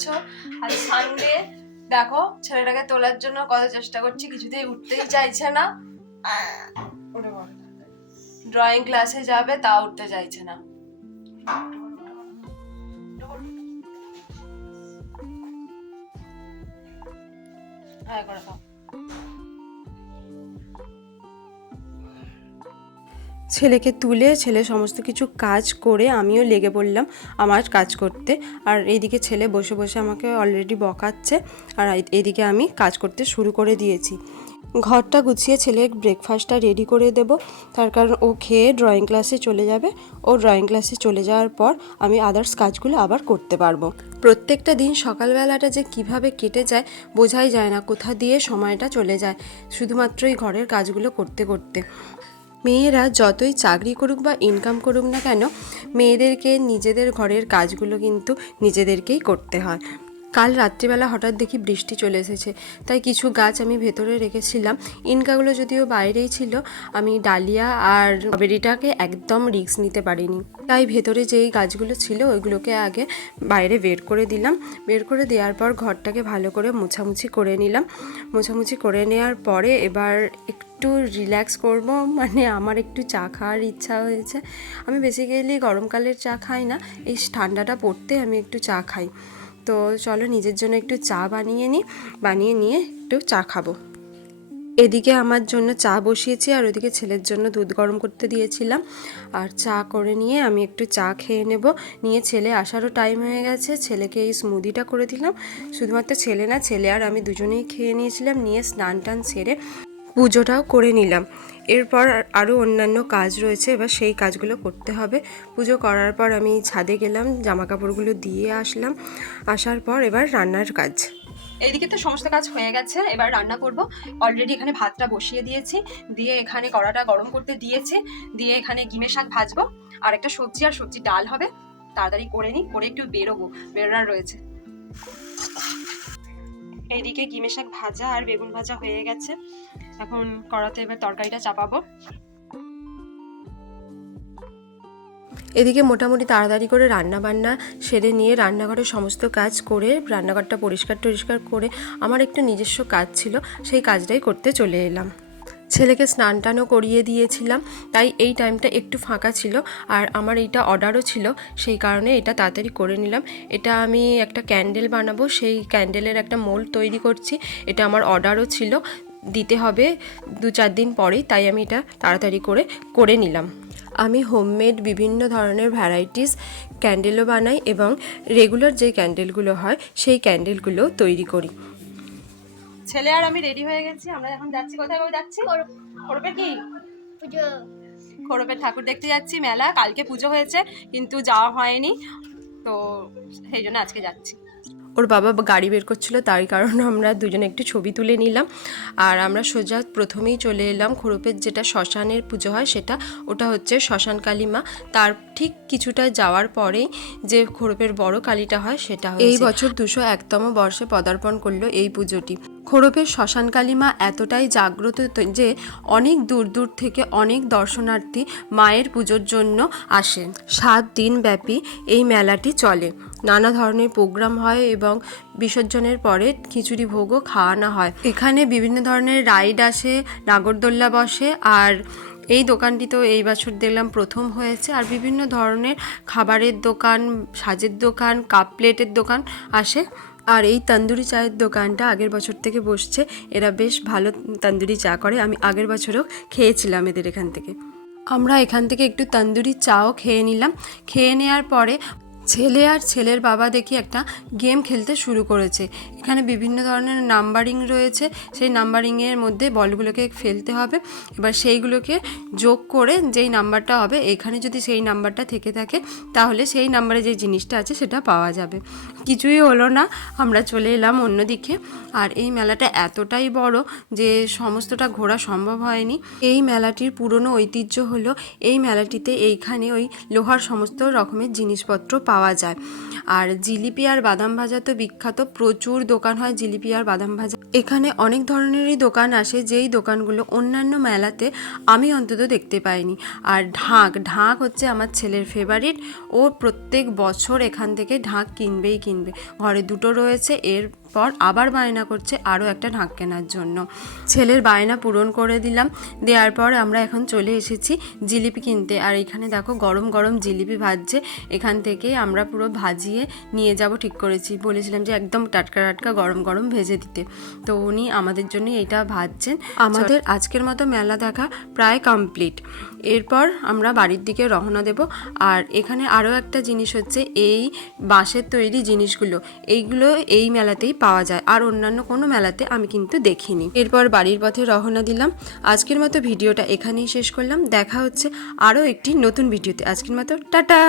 আছো? আজ সানডে। দেখো ছেলেটাকে তোলার জন্য কত চেষ্টা করছি, কিছুতেই উঠতেই চাইছে না। ড্রয়িং ক্লাসে যাবে, তা উঠতে চাইছে না। হ্যাঁ করে দাও। ছেলেকে তুলে ছেলে সমস্ত কিছু কাজ করে আমিও লেগে পড়লাম আমার কাজ করতে। আর এইদিকে ছেলে বসে বসে আমাকে অলরেডি বকাচ্ছে, আর এইদিকে আমি কাজ করতে শুরু করে দিয়েছি। ঘরটা গুছিয়ে ছেলের ব্রেকফাস্টটা রেডি করে দেব, তার কারণ ও খেয়ে ড্রয়িং ক্লাসে চলে যাবে। ও ড্রয়িং ক্লাসে চলে যাওয়ার পর আমি আদার্স কাজগুলো আবার করতে পারবো। প্রত্যেকটা দিন সকালবেলাটা যে কিভাবে কেটে যায় বোঝাই যায় না, কোথা দিয়ে সময়টা চলে যায় শুধুমাত্র এই ঘরের কাজগুলো করতে করতে। মেয়েরা যতই চাকরি করুক বা ইনকাম করুক না কেন, মেয়েদেরকে নিজেদের ঘরের কাজগুলো কিন্তু নিজেদেরকেই করতে হয়। কাল রাত্রিবেলা হঠাৎ দেখি বৃষ্টি চলে এসেছে, তাই কিছু গাছ আমি ভেতরে রেখেছিলাম। ইনকাগুলো যদিও বাইরেই ছিল, আমি ডালিয়া আর স্ট্রবেরিটাকে একদম রিস্ক নিতে পারিনি, তাই ভেতরে যেই গাছগুলো ছিল ওইগুলোকে আগে বাইরে বের করে দিলাম। বের করে দেওয়ার পর ঘরটাকে ভালো করে মোছামুছি করে নিলাম। মোছামুছি করে নেওয়ার পরে এবার একটু রিল্যাক্স করব, মানে আমার একটু চা খাওয়ার ইচ্ছা হয়েছে। আমি বেসিক্যালি গরমকালের চা খাই না, এই ঠান্ডাটা পড়তে আমি একটু চা খাই। তো চলো নিজের জন্য একটু চা বানিয়ে নিয়ে একটু চা খাবো। এদিকে আমার জন্য চা বসিয়েছি আর ওদিকে ছেলের জন্য দুধ গরম করতে দিয়েছিলাম। আর চা করে নিয়ে আমি একটু চা খেয়ে নেব। নিয়ে ছেলে আসারও টাইম হয়ে গেছে, ছেলেকে এই স্মুদিটা করে দিলাম। শুধুমাত্র ছেলে না, ছেলে আর আমি দুজনেই খেয়ে নিয়েছিলাম। নিয়ে স্নান টান সেরে পুজোটাও করে নিলাম। এরপর আরও অন্যান্য কাজ রয়েছে, এবার সেই কাজগুলো করতে হবে। পুজো করার পর আমি ছাদে গেলাম, জামা কাপড়গুলো দিয়ে আসলাম। আসার পর এবার রান্নার কাজ। এইদিকে তো সমস্ত কাজ হয়ে গেছে, এবার রান্না করব। অলরেডি এখানে ভাতটা বসিয়ে দিয়েছি, দিয়ে এখানে কড়াটা গরম করতে দিয়েছি, দিয়ে এখানে গিমের শাক ভাজবো। আর একটা সবজি আর সবজি ডাল হবে, তাড়াতাড়ি করে নিই, করে একটু বেরোনোর রয়েছে। এইদিকে গিমের শাক ভাজা আর বেগুন ভাজা হয়ে গেছে, এখন কড়াতে এবার তরকারিটা চাপাবো। এদিকে মোটামুটি তাড়াতাড়ি করে রান্নাবান্না সেরে নিয়ে রান্নাঘরের সমস্ত কাজ করে রান্নাঘরটা পরিষ্কার করে আমার একটু নিজস্ব কাজ ছিল, সেই কাজটাই করতে চলে এলাম। ছেলেকে স্নান টানও করিয়ে দিয়েছিলাম, তাই এই টাইমটা একটু ফাঁকা ছিল। আর আমার এইটা অর্ডারও ছিল, সেই কারণে এটা তাড়াতাড়ি করে নিলাম। এটা আমি একটা ক্যান্ডেল বানাবো, সেই ক্যান্ডেলের একটা মোল্ড তৈরি করছি। এটা আমার অর্ডারও ছিল, দিতে হবে 2-4 দিন পরেই, তাই আমি এটা তাড়াতাড়ি করে নিলাম। আমি হোমমেড বিভিন্ন ধরনের ভ্যারাইটিস ক্যান্ডেলও বানাই এবং রেগুলার যে ক্যান্ডেলগুলো হয় সেই ক্যান্ডেলগুলো তৈরি করি। ছেলে আর আমি রেডি হয়ে গেছি, আমরা এখন যাচ্ছি। কোথায় যাচ্ছি? খোরপের কি পুজো, খোরপের ঠাকুর দেখতে যাচ্ছি। মেলা, কালকে পুজো হয়েছে কিন্তু যাওয়া হয়নি, তো সেই জন্য আজকে যাচ্ছি। ওর বাবা গাড়ি বের করছিল, তার কারণে আমরা দুজনে একটু ছবি তুলে নিলাম। আর আমরা সোজা প্রথমেই চলে এলাম খোরপের যেটা শ্মশানের পুজো হয় সেটা, ওটা হচ্ছে শ্মশান কালী মা। তার ঠিক কিছুটা যাওয়ার পরেই যে খোরপের বড় কালীটা হয় সেটা হয়েছে। এই বছর 201তম বর্ষে পদার্পণ করলো এই পুজোটি। খোরপের শ্মশান কালী মা এতটাই জাগ্রত যে অনেক দূর দূর থেকে অনেক দর্শনার্থী মায়ের পুজোর জন্য আসেন। 7 দিন ব্যাপী এই মেলাটি চলে, নানা ধরনের প্রোগ্রাম হয় এবং বিসর্জনের পরে খিচুড়ি ভোগও খাওয়ানো হয়। এখানে বিভিন্ন ধরনের রাইড আসে, নাগরদোল্লা বসে, আর এই দোকানটি তো এই বছর দেখলাম প্রথম হয়েছে। আর বিভিন্ন ধরনের খাবারের দোকান, সাজের দোকান, কাপ প্লেটের দোকান আসে। আর এই তন্দুরি চায়ের দোকানটা আগের বছর থেকে বসছে, এরা বেশ ভালো তন্দুরি চা করে। আমি আগের বছরও খেয়েছিলাম এদের এখান থেকে। আমরা এখান থেকে একটু তন্দুরি চাও খেয়ে নিলাম। খেয়ে নেওয়ার পরে ছেলে আর ছেলের বাবা দেখি একটা গেম খেলতে শুরু করেছে। এখানে বিভিন্ন ধরনের নাম্বারিং রয়েছে, সেই নাম্বারিংয়ের মধ্যে বলগুলোকে ফেলতে হবে। এবার সেইগুলোকে যোগ করে যেই নাম্বারটা হবে, এখানে যদি সেই নাম্বারটা থেকে থাকে তাহলে সেই নাম্বারে যে জিনিসটা আছে সেটা পাওয়া যাবে। কিছুই হলো না, আমরা চলে এলাম অন্যদিকে। আর এই মেলাটা এতটাই বড় যে সমস্তটা ঘোরা সম্ভব হয়নি। এই মেলাটির পুরনো ঐতিহ্য হলো এই মেলাটিতে এইখানে ওই লোহার সমস্ত রকমের জিনিসপত্র পাওয়া যায়। আর জিলিপি আর বাদাম ভাজা তো বিখ্যাত, প্রচুর দোকান হয় জিলিপি আর বাদাম ভাজা। এখানে অনেক ধরনেরই দোকান আসে, যেই দোকানগুলো অন্যান্য মেলাতে আমি অন্তত দেখতে পাইনি। আর ঢাক হচ্ছে আমার ছেলের ফেভারিট, ও প্রত্যেক বছর এখান থেকে ঢাক কিনবেই। কিনবে। ঘরে দুটো রয়েছে, এরপর আবার বায়না করছে আরও একটা ঢাক কেনার জন্য। ছেলের বায়না পূরণ করে দিলাম, দেওয়ার পর আমরা এখন চলে এসেছি জিলিপি কিনতে। আর এখানে দেখো গরম গরম জিলিপি ভাজছে, এখান থেকে আমরা পুরো ভাজিয়ে নিয়ে যাব ঠিক করেছি। বলেছিলাম যে একদম টাটকা টাটকা গরম গরম ভেজে দিতে, তো উনি আমাদের জন্য এটা ভাজছেন। আমাদের আজকের মতো মেলা দেখা প্রায় কমপ্লিট। এরপর আমরা বাড়ির দিকে রওনা দেব। আর এখানে আরও একটা জিনিস হচ্ছে, এই বাঁশের তৈরি জিনিসগুলো, এইগুলো এই মেলাতেই পাওয়া যায়, আর অন্যান্য কোনো মেলাতে আমি কিন্তু দেখিনি। এরপর বাড়ির পথে রওনা দিলাম। আজকের মতো ভিডিওটা এখানেই শেষ করলাম। দেখা হচ্ছে আরও একটি নতুন ভিডিওতে। আজকের মতো টাটা।